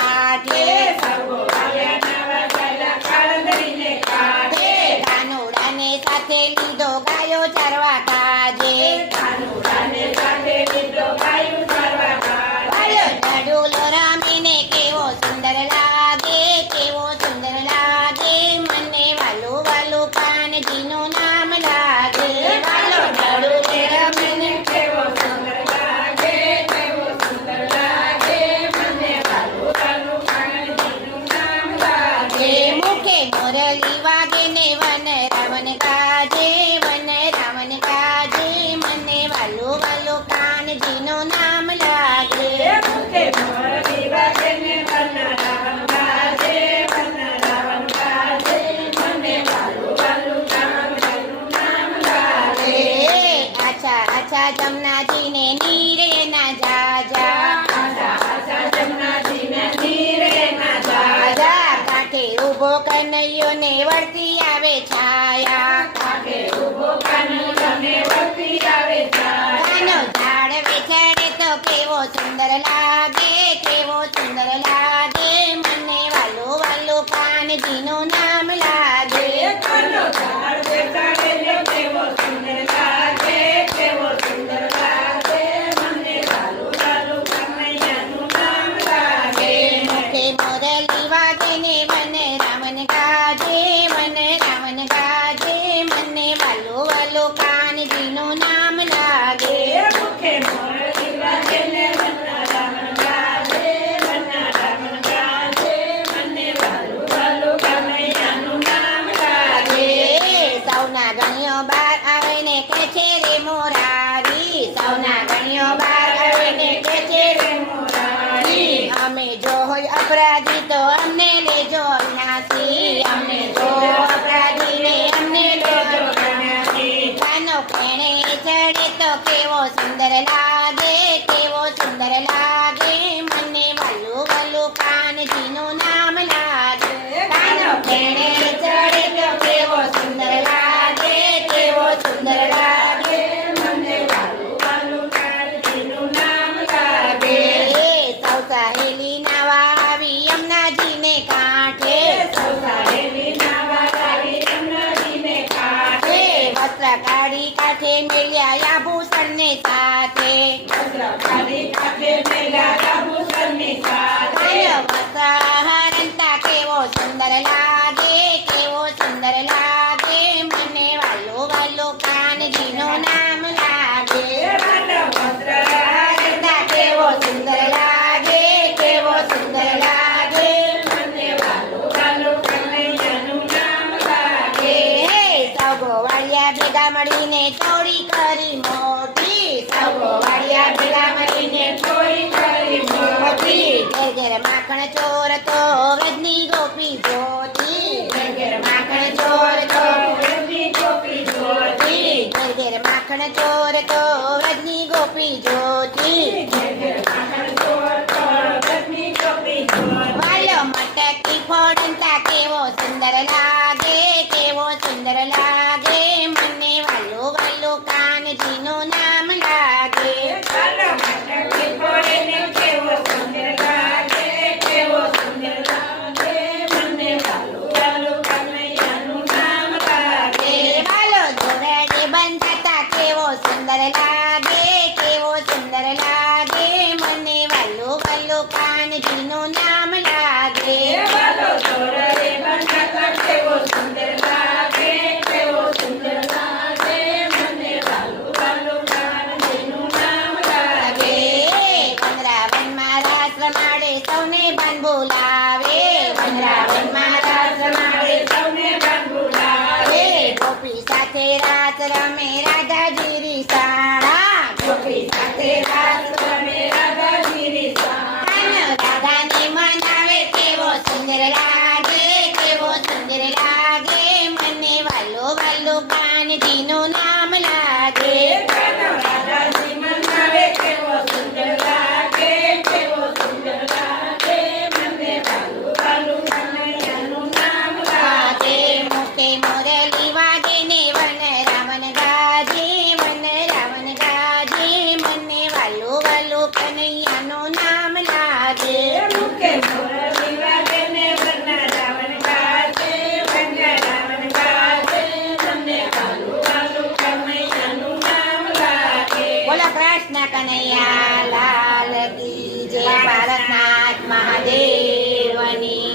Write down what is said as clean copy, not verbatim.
કાઢે કાનુડાને સાથે લીધો ગાયો ચરવા કાજે ચડુલો રમીને કેવો સુંદર લાગે મને વાલું વાલું કાનજીનું નામ લાગે વાલો ચડુલે રમીને કેવો સુંદર લાગે મને વાલું વાલું કાનજીનું નામ લાગે મુખે મોરલી વાગે ને વન રાવણ કાજે મને વાલું વાલું કાનજીનું નામ લાગે મુખે મોરલી વાગે ને વન રાવણ ગાજે મને વાલું વાલું કાનજીનું નામ લાગે આછા આછા જમનાજીને નીરે ના જાજા આછા જમનાજીને નીરે ના જાય રાજા કાંઠે ઊભો કનૈયો ને વળતી આવે છાયા કાંઠે ઊભો કાનૂને વળતી આવે જાય કાનો ઝાડ વેચડે તો કેવો સુંદર લાગે મને વાલું વાલું કાનજીનું નામ લાગે કાનો ઝાડ બેસાડેલો કેવો સુંદર લાગે મને વાલું વાલું કનૈયાનું નામ લાગે મુખે મોરલી વાગે ને મને રાવણ ગાજે મને વાલું વાલું કાનજીનું નામ લાગે મુખે મોરલી વાગે ને વનના રાવણ ગાજે મને વાલું વાલું કનૈયાનું નામ લાગે સૌના ગણ્યો બાર આવે ને કે છે રે મોરારી સૌના ગણ્યો બાર આવે ને કે છે રે મોરારી અમે જો હોય અપરાધી તો અમને લેજો અવિનાશી અમે જો અપરાધી ને અમને લેજો અવિનાશી કાનો કેણે ચડે તો કેવો સુંદર લાગે મને વાલું વાલું કાનજીનું નામ લાગે કાનો કેણે ચડે તો કેવો સુંદર લાગે મને વાલું વાલું કાનજીનું નામ લાગે સૌ સહેલી નવા આવી યમુનાજીને કાંઠે સૌ સાહેબી નાવા લાવી યમુનાજીને કાંઠે વસ્ત્ર કાઢી કાંઠે મેલ્યા આભૂષણને સાથે વસ્ત્રકાળી કાંઠે મેલ્યા આભૂષણની સાથે હરણતા કેવો સુંદર લાગે મને વાલું વાલું કાનજીનું નામ લાગે હરણતા કેવો સુંદર લાગે મને વાલું વાલું કનૈયાનું નામ લાગે સૌ ગોવાળિયા ભેગા મળીને ચોરી કરી મોટી સૌ ગોવાળિયા ભેગા મળીને ચોરી કરી મોટી ઘેર ઘેર માખણ ચોર તો વ્રજની ગોપી જોતી ઘેર માખણ ચોર તો વ્રજની ગોપી જોતી ઘેર ઘેર માખણ ચોર તો વ્રજની ગોપી જોતી ઘેર માખણ ચોર તો વ્રજની ગોપી જોતી વાલો મટકી ફોડતા કેવો સુંદર લાગે મને વાલું વાલું કાનજીનું નામ લાગે કાનો મટકી ફોડેને કેવો સુંદર લાગે મને વાલું વાલું કનૈયાનું નામ લાગે વાલો જોડે બંધાતા કેવો સુંદર લાગે મને વાલું વાલું કાનજીનું નામ લાગે વાલો જોડે બંધાતા કેવો સુંદર લાગે મને વાલું વાલું કાનજીનું નામ લાગે વનરાવનમાં રાસ રમાડે સૌને બાન બોલાવે વનરાવનમાં રાસ રમાડે સૌને બાંધુલાવે ગોપી સાથે રાસ રમે રાધાજી રીસાણા ગોપી સાથે રાસ રમે રાધાગીરી રાધાને મનાવે કેવો સુંદર લાગે મને વાલું વાલું કાનજીનું નામ લાગે કાનો રાધાજી મનાવે કેવો સુંદર લાગે મને વાલું વાલું કનૈયાનું નામ લાગે મુખે મોરલી વાગે ને વન રાવણ ગાજે કૃષ્ણ કનૈયા લાલ કી જય ભારતનાથ મહાદેવની